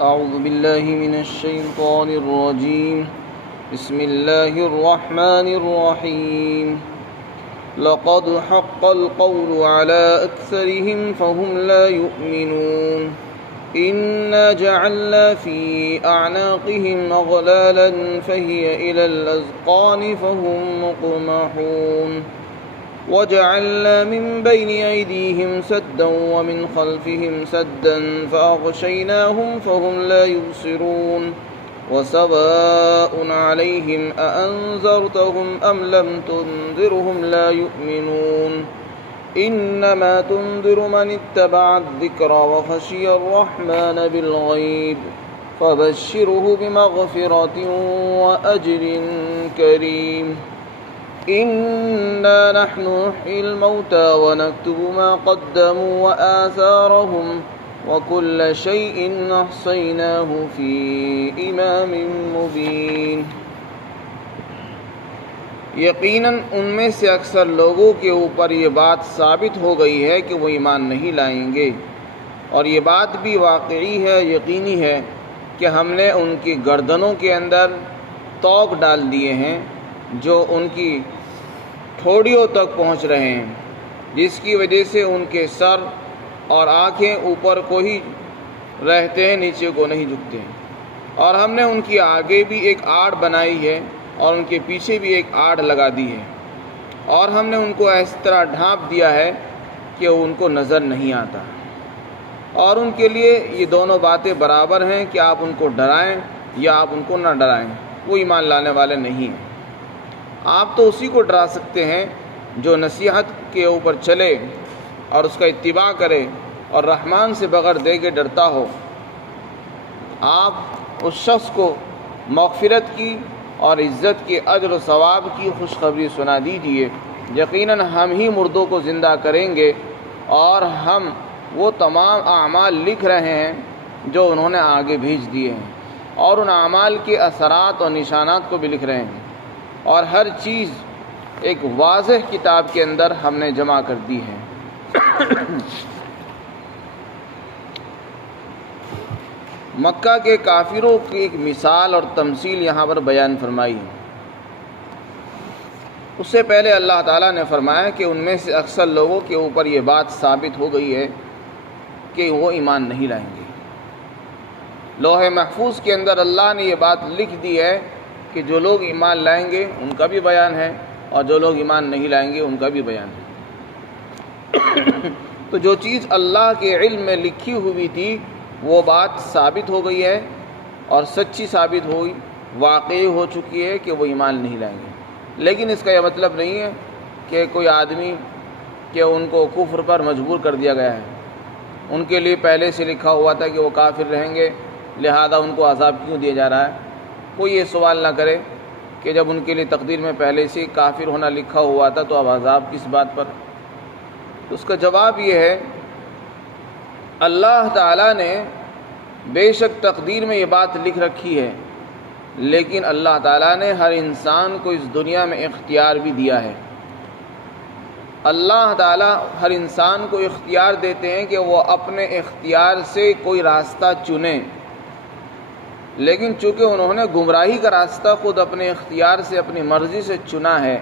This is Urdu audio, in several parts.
أعوذ بالله من الشيطان الرجيم. بسم الله الرحمن الرحيم. لقد حق القول على أكثرهم فهم لا يؤمنون. إنا جعلنا في أعناقهم أغلالا فهي إلى الأذقان فهم مقمحون. وجعلنا من بين أيديهم سدا ومن خلفهم سدا فأغشيناهم فهم لا يبصرون. وسواء عليهم أأنذرتهم أم لم تنذرهم لا يؤمنون. إنما تنذر من اتبع الذكر وخشي الرحمن بالغيب فبشره بمغفرة وأجر كريم. إنا نحن نحيي الموتى ونكتب ما قدموا وآثارهم وكل شيء أحصيناه في إمام مبين. یقیناً ان میں سے اکثر لوگوں کے اوپر یہ بات ثابت ہو گئی ہے کہ وہ ایمان نہیں لائیں گے، اور یہ بات بھی واقعی ہے، یقینی ہے کہ ہم نے ان کی گردنوں کے اندر طوق ڈال دیے ہیں جو ان کی ٹھوڑیوں تک پہنچ رہے ہیں، جس کی وجہ سے ان کے سر اور آنکھیں اوپر کو ہی رہتے ہیں، نیچے کو نہیں جھکتے ہیں. اور ہم نے ان کی آگے بھی ایک آڑ بنائی ہے اور ان کے پیچھے بھی ایک آڑ لگا دی ہے، اور ہم نے ان کو اس طرح ڈھانپ دیا ہے کہ ان کو نظر نہیں آتا. اور ان کے لیے یہ دونوں باتیں برابر ہیں کہ آپ ان کو ڈرائیں یا آپ ان کو نہ ڈرائیں، وہ ایمان لانے والے نہیں ہیں. آپ تو اسی کو ڈرا سکتے ہیں جو نصیحت کے اوپر چلے اور اس کا اتباع کرے اور رحمان سے بغیر دیکھے ڈرتا ہو. آپ اس شخص کو مغفرت کی اور عزت کے اجر و ثواب کی خوشخبری سنا دیجیے. یقیناً ہم ہی مردوں کو زندہ کریں گے اور ہم وہ تمام اعمال لکھ رہے ہیں جو انہوں نے آگے بھیج دیے ہیں، اور ان اعمال کے اثرات اور نشانات کو بھی لکھ رہے ہیں، اور ہر چیز ایک واضح کتاب کے اندر ہم نے جمع کر دی ہے. مکہ کے کافروں کی ایک مثال اور تمثیل یہاں پر بیان فرمائی ہے. اس سے پہلے اللہ تعالیٰ نے فرمایا کہ ان میں سے اکثر لوگوں کے اوپر یہ بات ثابت ہو گئی ہے کہ وہ ایمان نہیں لائیں گے. لوح محفوظ کے اندر اللہ نے یہ بات لکھ دی ہے کہ جو لوگ ایمان لائیں گے ان کا بھی بیان ہے، اور جو لوگ ایمان نہیں لائیں گے ان کا بھی بیان ہے. تو جو چیز اللہ کے علم میں لکھی ہوئی تھی وہ بات ثابت ہو گئی ہے اور سچی ثابت ہوئی، واقعی ہو چکی ہے کہ وہ ایمان نہیں لائیں گے. لیکن اس کا یہ مطلب نہیں ہے کہ کوئی آدمی کہ ان کو کفر پر مجبور کر دیا گیا ہے. ان کے لیے پہلے سے لکھا ہوا تھا کہ وہ کافر رہیں گے، لہذا ان کو عذاب کیوں دیا جا رہا ہے. کوئی یہ سوال نہ کرے کہ جب ان کے لیے تقدیر میں پہلے سے کافر ہونا لکھا ہوا تھا تو اب عذاب کس بات پر. تو اس کا جواب یہ ہے، اللہ تعالیٰ نے بے شک تقدیر میں یہ بات لکھ رکھی ہے، لیکن اللہ تعالیٰ نے ہر انسان کو اس دنیا میں اختیار بھی دیا ہے. اللہ تعالیٰ ہر انسان کو اختیار دیتے ہیں کہ وہ اپنے اختیار سے کوئی راستہ چنیں، لیکن چونکہ انہوں نے گمراہی کا راستہ خود اپنے اختیار سے اپنی مرضی سے چنا ہے،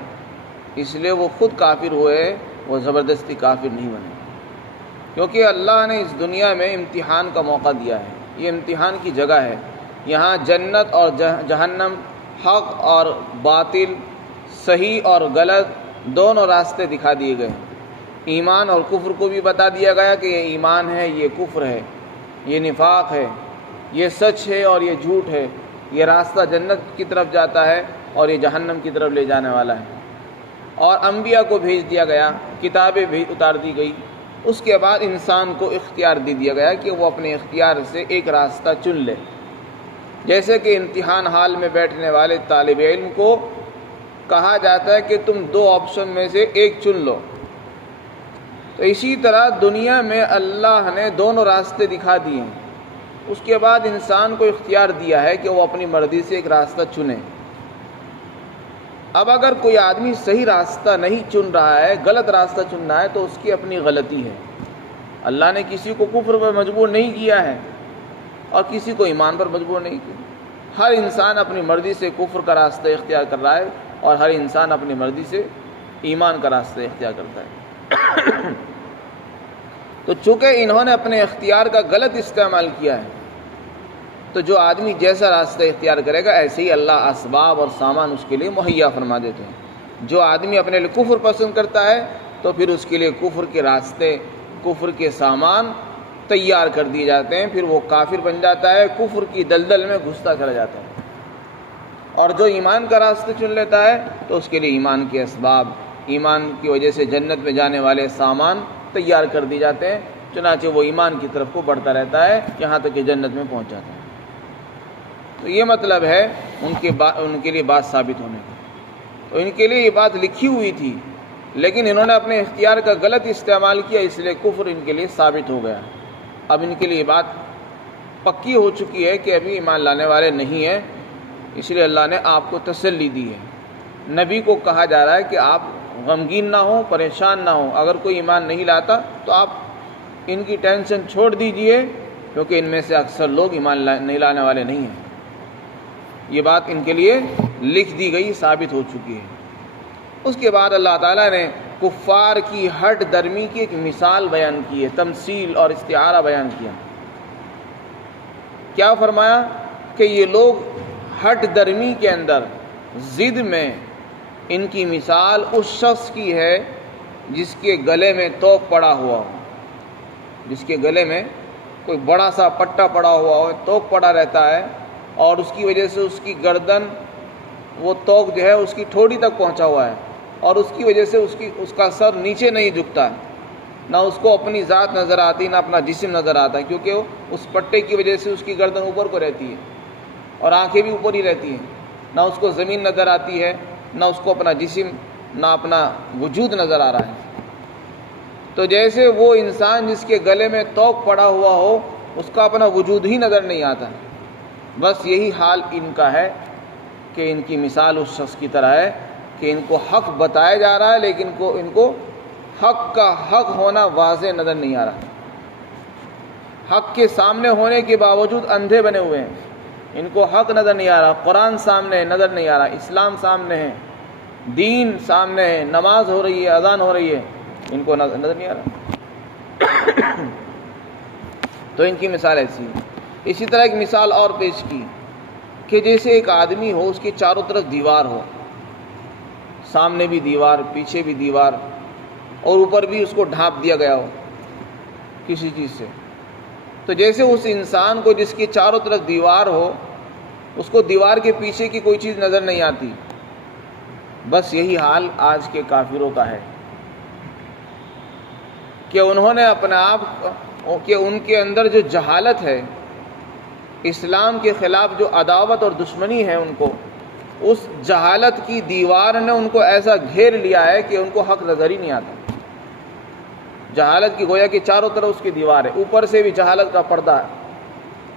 اس لیے وہ خود کافر ہوئے، وہ زبردستی کافر نہیں بنے. کیونکہ اللہ نے اس دنیا میں امتحان کا موقع دیا ہے، یہ امتحان کی جگہ ہے. یہاں جنت اور جہنم، حق اور باطل، صحیح اور غلط دونوں راستے دکھا دیے گئے. ایمان اور کفر کو بھی بتا دیا گیا کہ یہ ایمان ہے، یہ کفر ہے، یہ نفاق ہے، یہ سچ ہے اور یہ جھوٹ ہے، یہ راستہ جنت کی طرف جاتا ہے اور یہ جہنم کی طرف لے جانے والا ہے. اور انبیاء کو بھیج دیا گیا، کتابیں بھی اتار دی گئی. اس کے بعد انسان کو اختیار دے دیا گیا کہ وہ اپنے اختیار سے ایک راستہ چن لے. جیسے کہ امتحان حال میں بیٹھنے والے طالب علم کو کہا جاتا ہے کہ تم دو آپشن میں سے ایک چن لو، تو اسی طرح دنیا میں اللہ نے دونوں راستے دکھا دیے ہیں. اس کے بعد انسان کو اختیار دیا ہے کہ وہ اپنی مرضی سے ایک راستہ چنے. اب اگر کوئی آدمی صحیح راستہ نہیں چن رہا ہے، غلط راستہ چن رہا ہے، تو اس کی اپنی غلطی ہے. اللہ نے کسی کو کفر پر مجبور نہیں کیا ہے، اور کسی کو ایمان پر مجبور نہیں کیا۔ ہر انسان اپنی مرضی سے کفر کا راستہ اختیار کر رہا ہے اور ہر انسان اپنی مرضی سے ایمان کا راستہ اختیار کرتا ہے۔ تو چونکہ انہوں نے اپنے اختیار کا غلط استعمال کیا ہے، تو جو آدمی جیسا راستہ اختیار کرے گا ایسے ہی اللہ اسباب اور سامان اس کے لیے مہیا فرما دیتے ہیں۔ جو آدمی اپنے لیے کفر پسند کرتا ہے تو پھر اس کے لیے کفر کے راستے، کفر کے سامان تیار کر دیے جاتے ہیں، پھر وہ کافر بن جاتا ہے، کفر کی دلدل میں گھستا چلا جاتا ہے۔ اور جو ایمان کا راستہ چن لیتا ہے تو اس کے لیے ایمان کے اسباب، ایمان کی وجہ سے جنت میں جانے والے سامان تیار کر دیے جاتے ہیں، چنانچہ وہ ایمان کی طرف کو بڑھتا رہتا ہے یہاں تک کہ جنت میں پہنچ جاتا ہے۔ تو یہ مطلب ہے ان کے لیے بات ثابت ہونے کی۔ تو ان کے لیے یہ بات لکھی ہوئی تھی، لیکن انہوں نے اپنے اختیار کا غلط استعمال کیا، اس لیے کفر ان کے لیے ثابت ہو گیا۔ اب ان کے لیے بات پکی ہو چکی ہے کہ ابھی ایمان لانے والے نہیں ہیں، اس لیے اللہ نے آپ کو تسلی دی ہے۔ نبی کو کہا جا رہا ہے کہ آپ غمگین نہ ہوں، پریشان نہ ہوں، اگر کوئی ایمان نہیں لاتا تو آپ ان کی ٹینشن چھوڑ دیجئے، کیونکہ ان میں سے اکثر لوگ ایمان نہیں لانے والے نہیں ہیں۔ یہ بات ان کے لیے لکھ دی گئی، ثابت ہو چکی ہے۔ اس کے بعد اللہ تعالیٰ نے کفار کی ہٹ درمی کی ایک مثال بیان کی ہے، تمثیل اور استعارہ بیان کیا۔ کیا فرمایا کہ یہ لوگ ہٹ درمی کے اندر، ضد میں، ان کی مثال اس شخص کی ہے جس کے گلے میں توق پڑا ہوا ہو، جس کے گلے میں کوئی بڑا سا پٹا پڑا ہوا ہو، توق پڑا رہتا ہے، اور اس کی وجہ سے اس کی گردن، وہ توق جو ہے اس کی ٹھوڑی تک پہنچا ہوا ہے، اور اس کی وجہ سے اس کا سر نیچے نہیں جھکتا ہے، نہ اس کو اپنی ذات نظر آتی، نہ اپنا جسم نظر آتا ہے، کیونکہ اس پٹے کی وجہ سے اس کی گردن اوپر کو رہتی ہے اور آنکھیں بھی اوپر ہی رہتی ہیں، نہ اس کو زمین نظر آتی ہے، نہ اس کو اپنا جسم، نہ اپنا وجود نظر آ رہا ہے۔ تو جیسے وہ انسان جس کے گلے میں توق پڑا ہوا ہو، اس کا اپنا وجود ہی نظر نہیں آتا، بس یہی حال ان کا ہے کہ ان کی مثال اس شخص کی طرح ہے کہ ان کو حق بتایا جا رہا ہے، لیکن ان کو حق کا حق ہونا واضح نظر نہیں آ رہا۔ حق کے سامنے ہونے کے باوجود اندھے بنے ہوئے ہیں، ان کو حق نظر نہیں آ رہا، قرآن سامنے نظر نہیں آ رہا، اسلام سامنے ہے، دین سامنے ہے، نماز ہو رہی ہے، اذان ہو رہی ہے، ان کو نظر نہیں آ رہا۔ تو ان کی مثال ایسی ہے۔ اسی طرح ایک مثال اور پیش کی کہ جیسے ایک آدمی ہو، اس کے چاروں طرف دیوار ہو، سامنے بھی دیوار، پیچھے بھی دیوار، اور اوپر بھی اس کو ڈھانپ دیا گیا ہو کسی چیز سے۔ تو جیسے اس انسان کو جس کی چاروں طرف دیوار ہو، اس کو دیوار کے پیچھے کی کوئی چیز نظر نہیں آتی، بس یہی حال آج کے کافروں کا ہے کہ انہوں نے اپنے آپ کہ ان کے اندر جو جہالت ہے، اسلام کے خلاف جو عداوت اور دشمنی ہے، ان کو اس جہالت کی دیوار نے ان کو ایسا گھیر لیا ہے کہ ان کو حق نظر ہی نہیں آتا۔ جہالت کی گویا کہ چاروں طرف اس کی دیوار ہے، اوپر سے بھی جہالت کا پردہ ہے،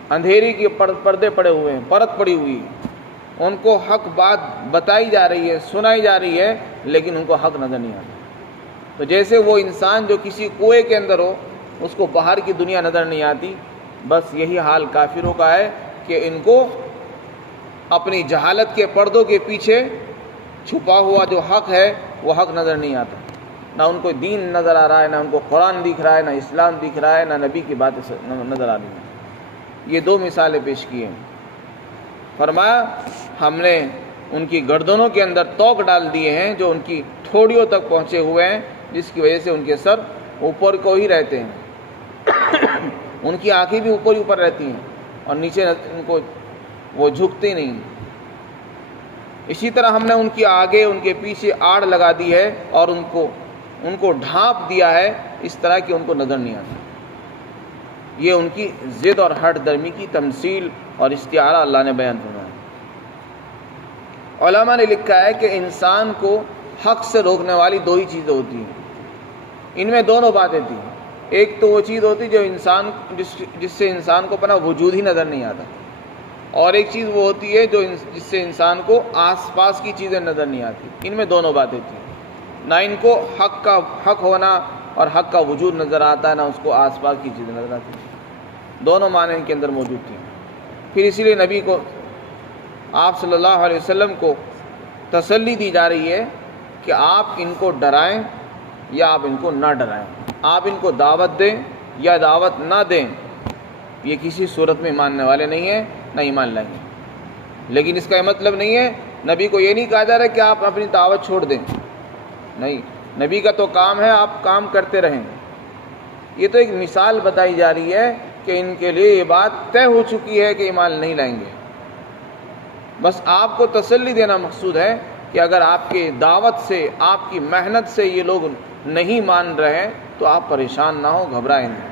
اندھیری کے پردے پڑے ہوئے ہیں، پرت پڑی ہوئی ہے، ان کو حق بات بتائی جا رہی ہے، سنائی جا رہی ہے، لیکن ان کو حق نظر نہیں آتا۔ تو جیسے وہ انسان جو کسی کنویں کے اندر ہو، اس کو باہر کی دنیا نظر نہیں آتی، بس یہی حال کافروں کا ہے کہ ان کو اپنی جہالت کے پردوں کے پیچھے چھپا ہوا جو حق ہے وہ حق نظر نہیں آتا، نہ ان کو دین نظر آ رہا ہے، نہ ان کو قرآن دکھ رہا ہے، نہ اسلام دکھ رہا ہے، نہ نبی کی باتیں نظر آ رہی ہیں۔ یہ دو مثالیں پیش کی ہیں۔ فرمایا ہم نے ان کی گردنوں کے اندر توق ڈال دیے ہیں جو ان کی ٹھوڑیوں تک پہنچے ہوئے ہیں، جس کی وجہ سے ان کے سر اوپر کو ہی رہتے ہیں، ان کی آنکھیں بھی اوپر ہی اوپر رہتی ہیں اور نیچے ان کو وہ جھکتے نہیں۔ اسی طرح ہم نے ان کی آگے، ان کے پیچھے آڑ لگا دی ہے اور ان کو ڈھانپ دیا ہے اس طرح کہ ان کو نظر نہیں آتا۔ یہ ان کی ضد اور ہٹ درمی کی تمثیل اور استعارہ اللہ نے بیان فرمایا۔ علماء نے لکھا ہے کہ انسان کو حق سے روکنے والی دو ہی چیزیں ہوتی ہیں، ان میں دونوں باتیں تھیں۔ ایک تو وہ چیز ہوتی جو جس سے انسان کو اپنا وجود ہی نظر نہیں آتا، اور ایک چیز وہ ہوتی ہے جس سے انسان کو آس پاس کی چیزیں نظر نہیں آتی۔ ان میں دونوں باتیں تھیں، نہ ان کو حق ہونا اور حق کا وجود نظر آتا ہے، نہ اس کو آس پاس کی چیزیں نظر آتی، دونوں معنی ان کے اندر موجود تھیں۔ پھر اسی لیے نبی کو آپ صلی اللہ علیہ وسلم کو تسلی دی جا رہی ہے کہ آپ ان کو ڈرائیں یا آپ ان کو نہ ڈرائیں، آپ ان کو دعوت دیں یا دعوت نہ دیں، یہ کسی صورت میں ماننے والے نہیں ہیں، نہ ایمان لائیں گے۔ لیکن اس کا یہ مطلب نہیں ہے، نبی کو یہ نہیں کہا جا رہا کہ آپ اپنی دعوت چھوڑ دیں، نہیں، نبی کا تو کام ہے آپ کام کرتے رہیں۔ یہ تو ایک مثال بتائی جا رہی ہے کہ ان کے لیے یہ بات طے ہو چکی ہے کہ ایمان نہیں لائیں گے، بس آپ کو تسلی دینا مقصود ہے کہ اگر آپ کی دعوت سے، آپ کی محنت سے یہ لوگ نہیں مان رہے ہیں تو آپ پریشان نہ ہو، گھبرائیں نہیں۔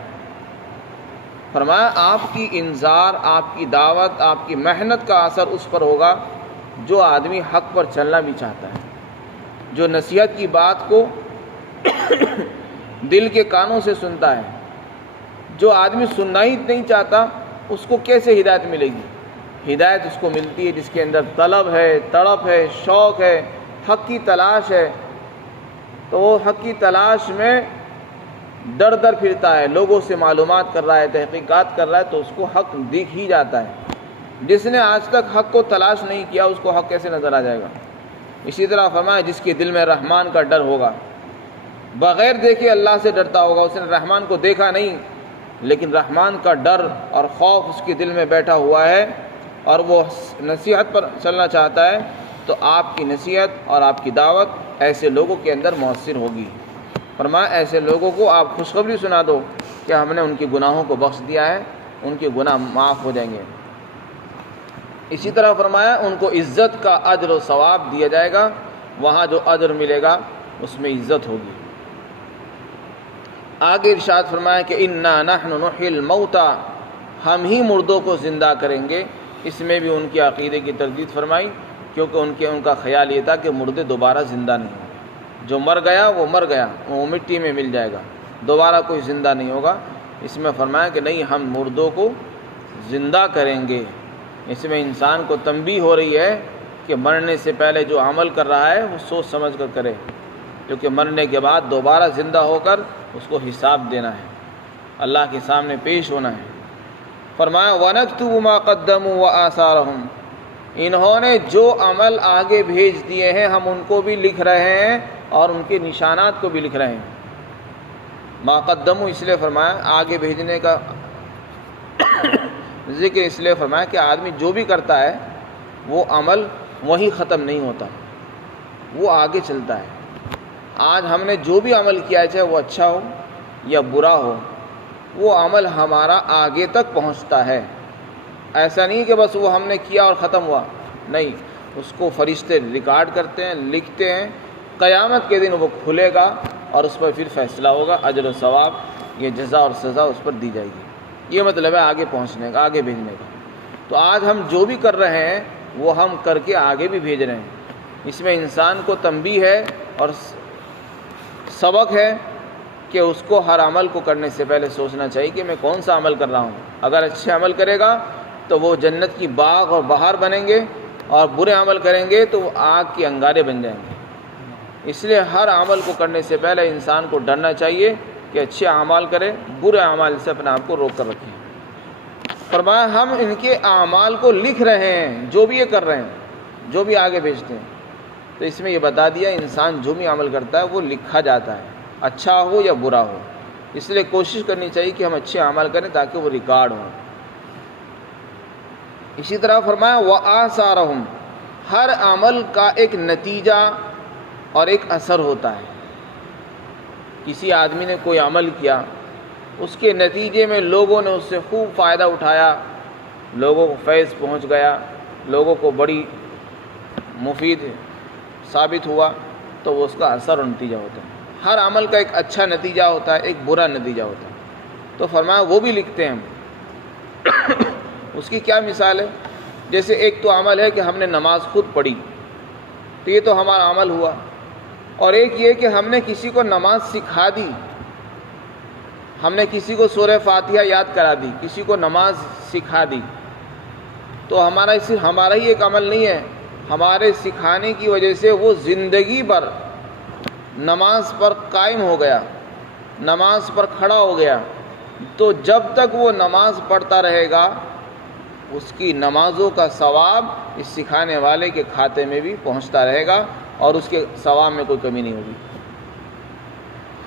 فرمایا آپ کی انذار، آپ کی دعوت، آپ کی محنت کا اثر اس پر ہوگا جو آدمی حق پر چلنا بھی چاہتا ہے، جو نصیحت کی بات کو دل کے کانوں سے سنتا ہے۔ جو آدمی سننا ہی نہیں چاہتا اس کو کیسے ہدایت ملے گی؟ ہدایت اس کو ملتی ہے جس کے اندر طلب ہے، تڑپ ہے، شوق ہے، حق کی تلاش ہے، تو وہ حق کی تلاش میں در در پھرتا ہے، لوگوں سے معلومات کر رہا ہے، تحقیقات کر رہا ہے، تو اس کو حق دکھ ہی جاتا ہے۔ جس نے آج تک حق کو تلاش نہیں کیا اس کو حق کیسے نظر آ جائے گا؟ اسی طرح فرمایا جس کے دل میں رحمان کا ڈر ہوگا، بغیر دیکھے اللہ سے ڈرتا ہوگا، اس نے رحمان کو دیکھا نہیں لیکن رحمان کا ڈر اور خوف اس کے دل میں بیٹھا ہوا ہے اور وہ نصیحت پر چلنا چاہتا ہے، تو آپ کی نصیحت اور آپ کی دعوت ایسے لوگوں کے اندر مؤثر ہوگی۔ فرمایا ایسے لوگوں کو آپ خوشخبری سنا دو کہ ہم نے ان کے گناہوں کو بخش دیا ہے، ان کے گناہ معاف ہو جائیں گے۔ اسی طرح فرمایا ان کو عزت کا اجر و ثواب دیا جائے گا، وہاں جو اجر ملے گا اس میں عزت ہوگی۔ آگے ارشاد فرمایا کہ انا نحن نحیی الموتى، ہم ہی مردوں کو زندہ کریں گے۔ اس میں بھی ان کے عقیدے کی تردید فرمائی، کیونکہ ان کا خیال یہ تھا کہ مردے دوبارہ زندہ نہیں ہوں گے، جو مر گیا وہ مر گیا، وہ مٹی میں مل جائے گا، دوبارہ کوئی زندہ نہیں ہوگا۔ اس میں فرمایا کہ نہیں، ہم مردوں کو زندہ کریں گے۔ اس میں انسان کو تنبیہ ہو رہی ہے کہ مرنے سے پہلے جو عمل کر رہا ہے وہ سوچ سمجھ کر کرے، کیونکہ مرنے کے بعد دوبارہ زندہ ہو کر اس کو حساب دینا ہے، اللہ کے سامنے پیش ہونا ہے۔ فرمایا وَنَكْتُبُ مَا قَدَّمُوا وَآثَارَهُمْ، انہوں نے جو عمل آگے بھیج دیے ہیں ہم ان کو بھی لکھ رہے ہیں اور ان کے نشانات کو بھی لکھ رہے ہیں۔ ما قدموا اس لیے فرمایا، آگے بھیجنے کا ذکر اس لیے فرمایا کہ آدمی جو بھی کرتا ہے وہ عمل وہیں ختم نہیں ہوتا، وہ آگے چلتا ہے۔ آج ہم نے جو بھی عمل کیا ہے، چاہے وہ اچھا ہو یا برا ہو، وہ عمل ہمارا آگے تک پہنچتا ہے۔ ایسا نہیں کہ بس وہ ہم نے کیا اور ختم ہوا، نہیں، اس کو فرشتے ریکارڈ کرتے ہیں، لکھتے ہیں، قیامت کے دن وہ کھلے گا اور اس پر پھر فیصلہ ہوگا، اجر و ثواب، یہ جزا اور سزا اس پر دی جائے گی۔ یہ مطلب ہے آگے پہنچنے کا، آگے بھیجنے کا۔ تو آج ہم جو بھی کر رہے ہیں وہ ہم کر کے آگے بھی بھیج رہے ہیں۔ اس میں انسان کو تنبیہ ہے اور سبق ہے کہ اس کو ہر عمل کو کرنے سے پہلے سوچنا چاہیے کہ میں کون سا عمل کر رہا ہوں۔ اگر اچھے عمل کرے گا تو وہ جنت کی باغ اور بہار بنیں گے، اور برے عمل کریں گے تو وہ آگ کے انگارے بن جائیں گے۔ اس لیے ہر عمل کو کرنے سے پہلے انسان کو ڈرنا چاہیے کہ اچھے اعمال کرے، برے اعمال سے اپنے آپ کو روک کر رکھیں۔ فرمایا ہم ان کے اعمال کو لکھ رہے ہیں، جو بھی یہ کر رہے ہیں، جو بھی آگے بھیجتے ہیں۔ تو اس میں یہ بتا دیا انسان جو بھی عمل کرتا ہے وہ لکھا جاتا ہے، اچھا ہو یا برا ہو۔ اس لیے کوشش کرنی چاہیے کہ ہم اچھے عمل کریں تاکہ وہ ریکارڈ ہوں۔ اسی طرح فرمایا وَآثَارَهُمْ، ہر عمل کا ایک نتیجہ اور ایک اثر ہوتا ہے۔ کسی آدمی نے کوئی عمل کیا، اس کے نتیجے میں لوگوں نے اس سے خوب فائدہ اٹھایا، لوگوں کو فیض پہنچ گیا، لوگوں کو بڑی مفید ثابت ہوا، تو وہ اس کا اثر اور نتیجہ ہوتا ہے۔ ہر عمل کا ایک اچھا نتیجہ ہوتا ہے، ایک برا نتیجہ ہوتا ہے۔ تو فرمایا وہ بھی لکھتے ہیں ہم۔ اس کی کیا مثال ہے؟ جیسے ایک تو عمل ہے کہ ہم نے نماز خود پڑھی، تو یہ تو ہمارا عمل ہوا، اور ایک یہ کہ ہم نے کسی کو نماز سکھا دی، ہم نے کسی کو سورہ فاتحہ یاد کرا دی، کسی کو نماز سکھا دی، تو ہمارا صرف ہمارا ہی ایک عمل نہیں ہے، ہمارے سکھانے کی وجہ سے وہ زندگی بھر نماز پر قائم ہو گیا، نماز پر کھڑا ہو گیا۔ تو جب تک وہ نماز پڑھتا رہے گا اس کی نمازوں کا ثواب اس سکھانے والے کے کھاتے میں بھی پہنچتا رہے گا اور اس کے ثواب میں کوئی کمی نہیں ہوگی۔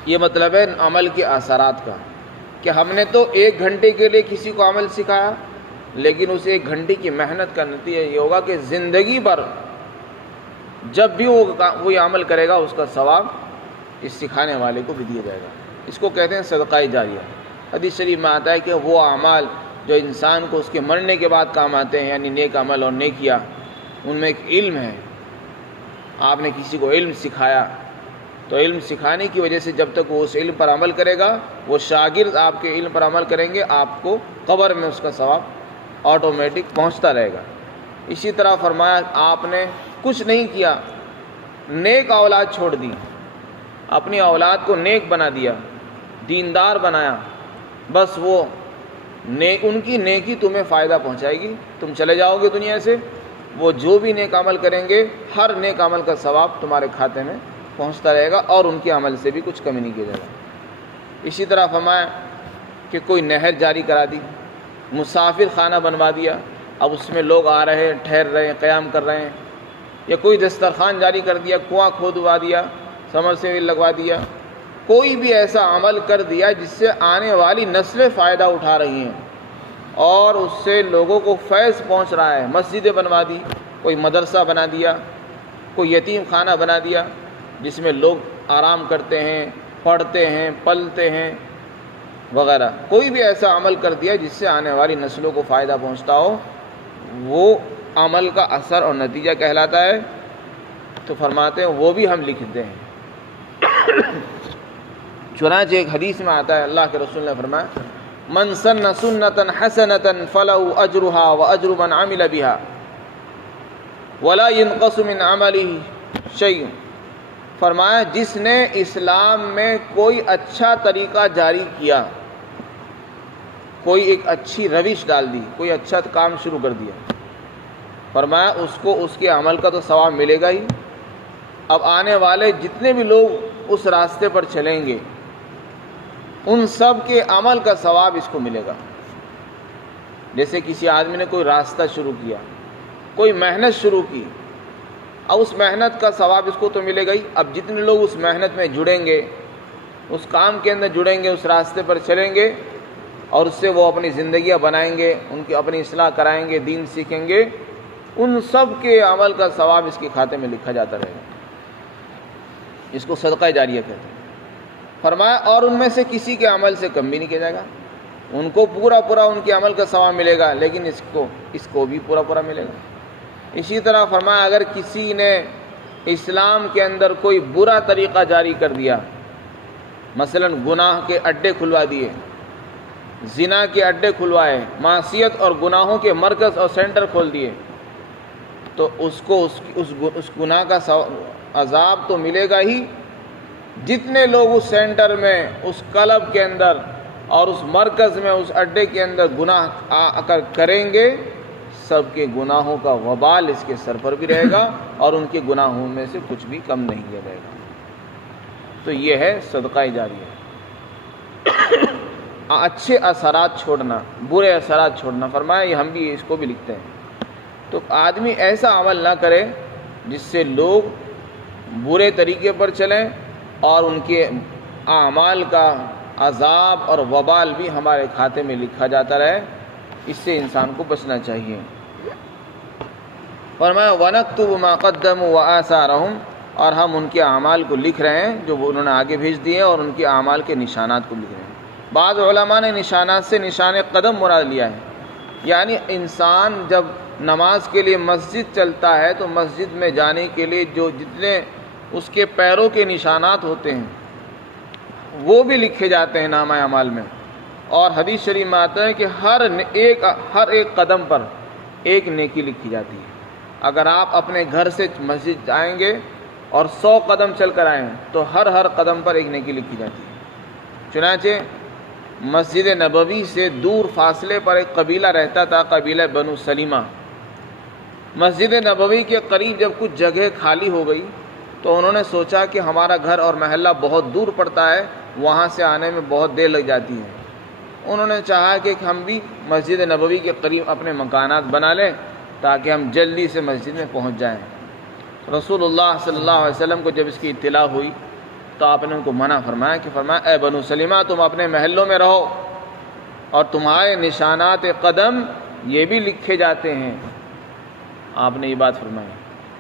یہ مطلب ہے عمل کے اثرات کا، کہ ہم نے تو 1 گھنٹے کے لیے کسی کو عمل سکھایا، لیکن اس 1 گھنٹے کی محنت کا نتیجہ یہ ہوگا کہ زندگی بھر جب بھی وہ یہ عمل کرے گا اس کا ثواب اس سکھانے والے کو بھی دیا جائے گا۔ اس کو کہتے ہیں صدقہ جاریہ۔ حدیث شریف میں آتا ہے کہ وہ اعمال جو انسان کو اس کے مرنے کے بعد کام آتے ہیں، یعنی نیک عمل اور نیکیاں، ان میں ایک علم ہے۔ آپ نے کسی کو علم سکھایا تو علم سکھانے کی وجہ سے جب تک وہ اس علم پر عمل کرے گا، وہ شاگرد آپ کے علم پر عمل کریں گے، آپ کو قبر میں اس کا ثواب آٹومیٹک پہنچتا رہے گا۔ اسی طرح فرمایا آپ نے کچھ نہیں کیا، نیک اولاد چھوڑ دی، اپنی اولاد کو نیک بنا دیا، دیندار بنایا، بس وہ ان کی نیکی تمہیں فائدہ پہنچائے گی، تم چلے جاؤ گے دنیا سے، وہ جو بھی نیک عمل کریں گے ہر نیک عمل کا ثواب تمہارے کھاتے میں پہنچتا رہے گا اور ان کے عمل سے بھی کچھ کمی نہیں کیا جائے گا۔ اسی طرح فرمایا کہ کوئی نہر جاری کرا دی، مسافر خانہ بنوا دیا، اب اس میں لوگ آ رہے ہیں، ٹھہر رہے ہیں، قیام کر رہے ہیں، یا کوئی دسترخوان جاری کر دیا، کنواں کھودوا دیا، سمرسیبل لگوا دیا، کوئی بھی ایسا عمل کر دیا جس سے آنے والی نسلیں فائدہ اٹھا رہی ہیں اور اس سے لوگوں کو فیض پہنچ رہا ہے، مسجدیں بنوا دی، کوئی مدرسہ بنا دیا، کوئی یتیم خانہ بنا دیا جس میں لوگ آرام کرتے ہیں، پڑھتے ہیں، پلتے ہیں وغیرہ، کوئی بھی ایسا عمل کر دیا جس سے آنے والی نسلوں کو فائدہ پہنچتا ہو، وہ عمل کا اثر اور نتیجہ کہلاتا ہے۔ تو فرماتے ہیں وہ بھی ہم لکھتے ہیں۔ چنانچہ ایک حدیث میں آتا ہے، اللہ کے رسول نے فرمایا من سن سنۃ حسنۃ فلہ اجرھا واجر من عمل بها ولا ينقص من عمله شیء۔ فرمایا جس نے اسلام میں کوئی اچھا طریقہ جاری کیا، کوئی ایک اچھی روش ڈال دی، کوئی اچھا کام شروع کر دیا، فرمایا اس کو اس کے عمل کا تو ثواب ملے گا ہی، اب آنے والے جتنے بھی لوگ اس راستے پر چلیں گے ان سب کے عمل کا ثواب اس کو ملے گا۔ جیسے کسی آدمی نے کوئی راستہ شروع کیا، کوئی محنت شروع کی، اب اس محنت کا ثواب اس کو تو ملے گا ہی، اب جتنے لوگ اس محنت میں جڑیں گے، اس کام کے اندر جڑیں گے، اس راستے پر چلیں گے اور اس سے وہ اپنی زندگیاں بنائیں گے، ان کی اپنی اصلاح کرائیں گے، دین سیکھیں گے، ان سب کے عمل کا ثواب اس کے کھاتے میں لکھا جاتا رہے گا۔ اس کو صدقہ جاریہ کہتے ہیں۔ فرمایا اور ان میں سے کسی کے عمل سے کم بھی نہیں کیا جائے گا، ان کو پورا ان کے عمل کا ثواب ملے گا، لیکن اس کو بھی پورا ملے گا۔ اسی طرح فرمایا اگر کسی نے اسلام کے اندر کوئی برا طریقہ جاری کر دیا، مثلا گناہ کے اڈے کھلوا دیے، زنا کے اڈے کھلوائے، معصیت اور گناہوں کے مرکز اور سینٹر کھول دیے، تو اس کو اس گناہ کا عذاب تو ملے گا ہی، جتنے لوگ اس سینٹر میں، اس کلب کے اندر اور اس مرکز میں، اس اڈے کے اندر گناہ کریں گے، سب کے گناہوں کا وبال اس کے سر پر بھی رہے گا اور ان کے گناہوں میں سے کچھ بھی کم نہیں کیا جائے گا۔ تو یہ ہے صدقہ جاریہ۔ اچھے اثرات چھوڑنا، برے اثرات چھوڑنا، فرمایا یہ ہم بھی اس کو بھی لکھتے ہیں۔ تو آدمی ایسا عمل نہ کرے جس سے لوگ برے طریقے پر چلیں اور ان کے اعمال کا عذاب اور وبال بھی ہمارے کھاتے میں لکھا جاتا رہے، اس سے انسان کو بچنا چاہیے۔ فرمایا وَنَكْتُبُ مَا قَدَّمُوا وَآثَارَهُمْ، اور ہم ان کے اعمال کو لکھ رہے ہیں جو وہ انہوں نے آگے بھیج دیے، اور ان کے اعمال کے نشانات کو لکھ رہے ہیں۔ بعض علماء نے نشانات سے نشان قدم مراد لیا ہے، یعنی انسان جب نماز کے لیے مسجد چلتا ہے تو مسجد میں جانے کے لیے جو جتنے اس کے پیروں کے نشانات ہوتے ہیں وہ بھی لکھے جاتے ہیں نامہ اعمال میں۔ اور حدیث شریف میں آتا ہے کہ ہر ایک قدم پر ایک نیکی لکھی جاتی ہے۔ اگر آپ اپنے گھر سے مسجد جائیں گے اور 100 قدم چل کر آئیں تو ہر قدم پر ایک نیکی لکھی جاتی ہے۔ چنانچہ مسجد نبوی سے دور فاصلے پر ایک قبیلہ رہتا تھا، قبیلہ بنو سلیمہ۔ مسجد نبوی کے قریب جب کچھ جگہ خالی ہو گئی تو انہوں نے سوچا کہ ہمارا گھر اور محلہ بہت دور پڑتا ہے، وہاں سے آنے میں بہت دیر لگ جاتی ہے، انہوں نے چاہا کہ ہم بھی مسجد نبوی کے قریب اپنے مکانات بنا لیں تاکہ ہم جلدی سے مسجد میں پہنچ جائیں۔ رسول اللہ صلی اللہ علیہ وسلم کو جب اس کی اطلاع ہوئی تو آپ نے ان کو منع فرمایا کہ اے بنو سلمہ، تم اپنے محلوں میں رہو اور تمہارے نشانات قدم یہ بھی لکھے جاتے ہیں۔ آپ نے یہ بات فرمائی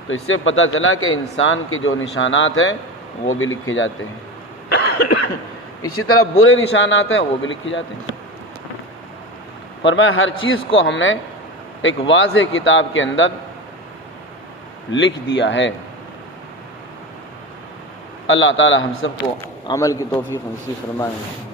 تو اس سے پتہ چلا کہ انسان کے جو نشانات ہیں وہ بھی لکھے جاتے ہیں، اسی طرح برے نشانات ہیں وہ بھی لکھے جاتے ہیں۔ فرمایا ہر چیز کو ہم نے ایک واضح کتاب کے اندر لکھ دیا ہے۔ اللہ تعالی ہم سب کو عمل کی توفیق نصیب فرمائے۔